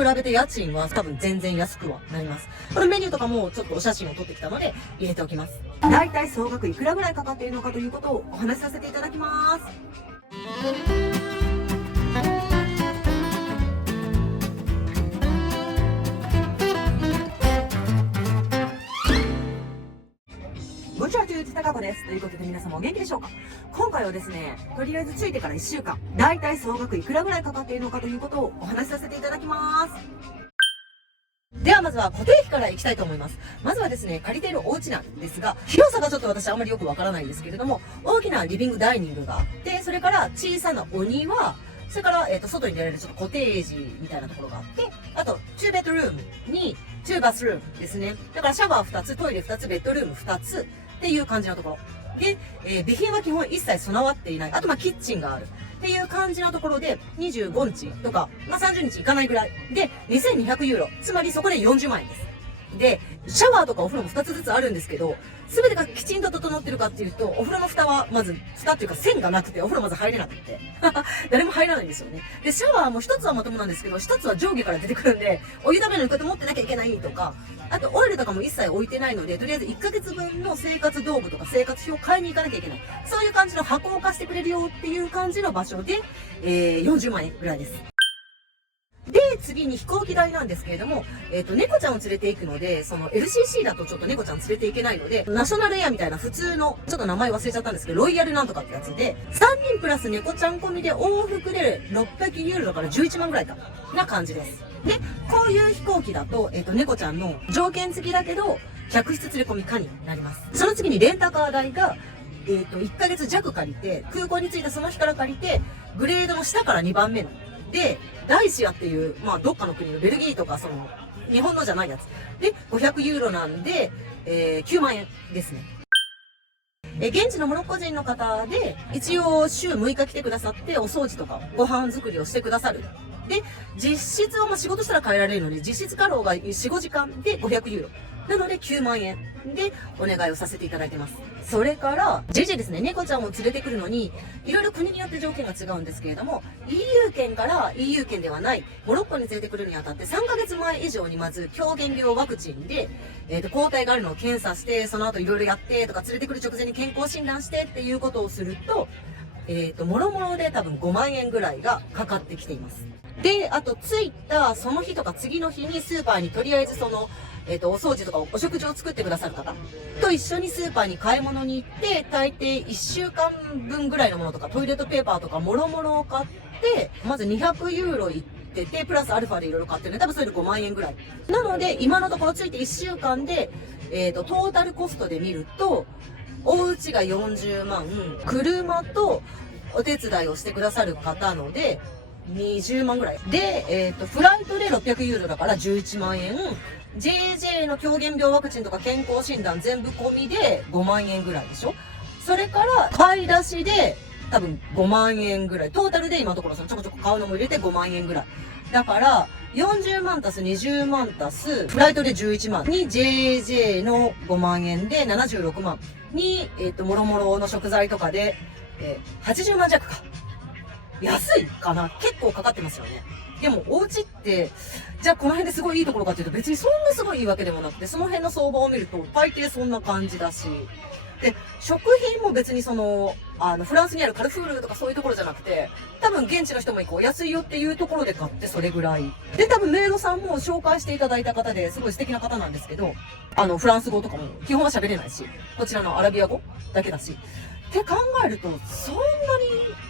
比べて家賃は多分全然安くはなります。このメニューとかもちょっとお写真を撮ってきたので入れておきます。だいたい総額いくらぐらいかかっているのかということをお話しさせていただきます。ボンジュールトゥータカコです。ということで皆様お元気でしょうか。今回はですね、とりあえず着いてから1週間、だいたい総額いくらぐらいかかっているのかということをお話しさせていただきます。ではまずは固定費からいきたいと思います。まずはですね、借りているお家なんですが、広さがちょっと私あんまりよくわからないんですけれども、大きなリビングダイニングがあって、それから小さなお庭、それから、外に出られるちょっとコテージみたいなところがあって、あと、2ベッドルームに、2バスルームですね。だからシャワー2つ、トイレ2つ、ベッドルーム2つっていう感じのところ。で、備品は基本一切備わっていない。あと、キッチンがある。っていう感じのところで、25日とか、30日いかないぐらい。で、2200ユーロ。つまりそこで40万円です。で、シャワーとかお風呂も2つずつあるんですけど、すべてがきちんと整ってるかっていうと、お風呂の蓋はまず、蓋っていうか線がなくて、お風呂まず入れなくて。誰も入らないんですよね。で、シャワーも1つはまともなんですけど、1つは上下から出てくるんで、お湯ためのこうやって持ってなきゃいけないとか、あとオイルとかも一切置いてないので、とりあえず1ヶ月分の生活道具とか生活費を買いに行かなきゃいけない。そういう感じの箱を貸してくれるよっていう感じの場所で、40万円ぐらいです。で、次に飛行機代なんですけれども、猫ちゃんを連れて行くので、その LCC だとちょっと猫ちゃん連れて行けないので、ナショナルエアみたいな普通の、ちょっと名前忘れちゃったんですけど、ロイヤルなんとかってやつで、3人プラス猫ちゃん込みで往復で600ユーロだから11万ぐらいかな感じです。で、こういう飛行機だと、猫ちゃんの条件付きだけど、客室連れ込み可になります。その次にレンタカー代が、1ヶ月弱借りて、空港に着いたその日から借りて、グレードの下から2番目の。で、ダイシアっていう、どっかの国のベルギーとか、日本のじゃないやつ。で、500ユーロなんで、9万円ですね。現地のモロッコ人の方で、一応週6日来てくださって、お掃除とかご飯作りをしてくださる。で、実質は仕事したら帰られるので、実質稼働が4、5時間で500ユーロ。なので9万円でお願いをさせていただいてます。それから、JJ ですね、猫ちゃんを連れてくるのに、いろいろ国によって条件が違うんですけれども、EU 圏から EU 圏ではない、モロッコに連れてくるにあたって3ヶ月前以上にまず狂犬病ワクチンで、抗体があるのを検査して、その後いろいろやってとか、連れてくる直前に健康診断してっていうことをすると、もろもろで多分5万円ぐらいがかかってきています。で、あと着いたその日とか次の日にスーパーにとりあえずお掃除とかお食事を作ってくださる方と一緒にスーパーに買い物に行って、大抵1週間分ぐらいのものとか、トイレットペーパーとかもろもろを買って、まず200ユーロいってて、プラスアルファでいろいろ買ってるね。多分それで5万円ぐらい。なので、今のところついて1週間で、トータルコストで見ると、お家が40万、車とお手伝いをしてくださる方ので、20万ぐらい。で、フライトで600ユーロだから11万円。JJ の狂犬病ワクチンとか健康診断全部込みで5万円ぐらいでしょ。それから買い出しで多分5万円ぐらい。トータルで今のところちょこちょこ買うのも入れて5万円ぐらい。だから40万足す20万足すフライトで11万に JJ の5万円で76万に、もろもろの食材とかで、80万弱か。安いかな。結構かかってますよね。でもお家って、じゃあこの辺ですごいいいところかっていうと別にそんなすごいいいわけでもなくて、その辺の相場を見ると大抵そんな感じだし、で、食品も別にフランスにあるカルフールとかそういうところじゃなくて、多分現地の人も安いよっていうところで買ってそれぐらい。で、多分メイドさんも紹介していただいた方ですごい素敵な方なんですけど、フランス語とかも基本は喋れないし、こちらのアラビア語だけだし。って考えると、そんなに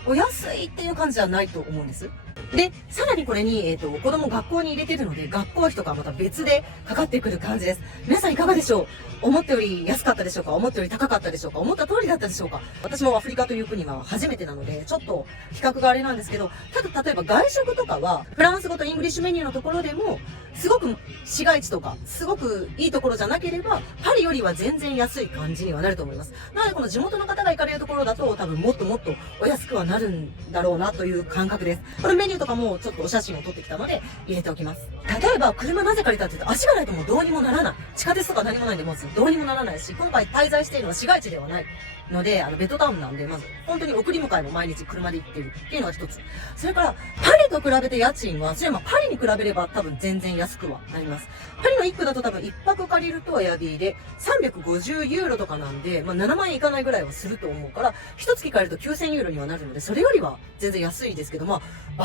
お安いっていう感じじゃないと思うんです。で、さらにこれに、子供学校に入れてるので、学校費とかまた別でかかってくる感じです。皆さんいかがでしょう？思ったより安かったでしょうか？思ったより高かったでしょうか？思った通りだったでしょうか？私もアフリカという国は初めてなので、ちょっと比較があれなんですけど、ただ例えば外食とかは、フランス語とイングリッシュメニューのところでも、すごく市街地とか、すごくいいところじゃなければ、パリよりは全然安い感じにはなると思います。なのでこの地元の方が行かれるところだと、多分もっともっとお安くはなるんだろうなという感覚です。このメニューとかもちょっとお写真を撮ってきたので入れておきます。た例えば車なぜ借りたって言うと足がないともうどうにもならない。地下鉄とか何もないんでもうどうにもならないし、今回滞在しているのは市街地ではないので、ベッドタウンなんで、まず本当に送り迎えも毎日車で行ってるっていうのが一つ。それから、パリと比べて家賃は、それはパリに比べれば多分全然安くはなります。パリの1区だと多分1泊借りるとエアビーで350ユーロとかなんで、7万円いかないぐらいはすると思うから、一月借りると9000ユーロにはなるので、それよりは全然安いですけど、場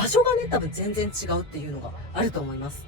所がね、多分全然違うっていうのがあると思います。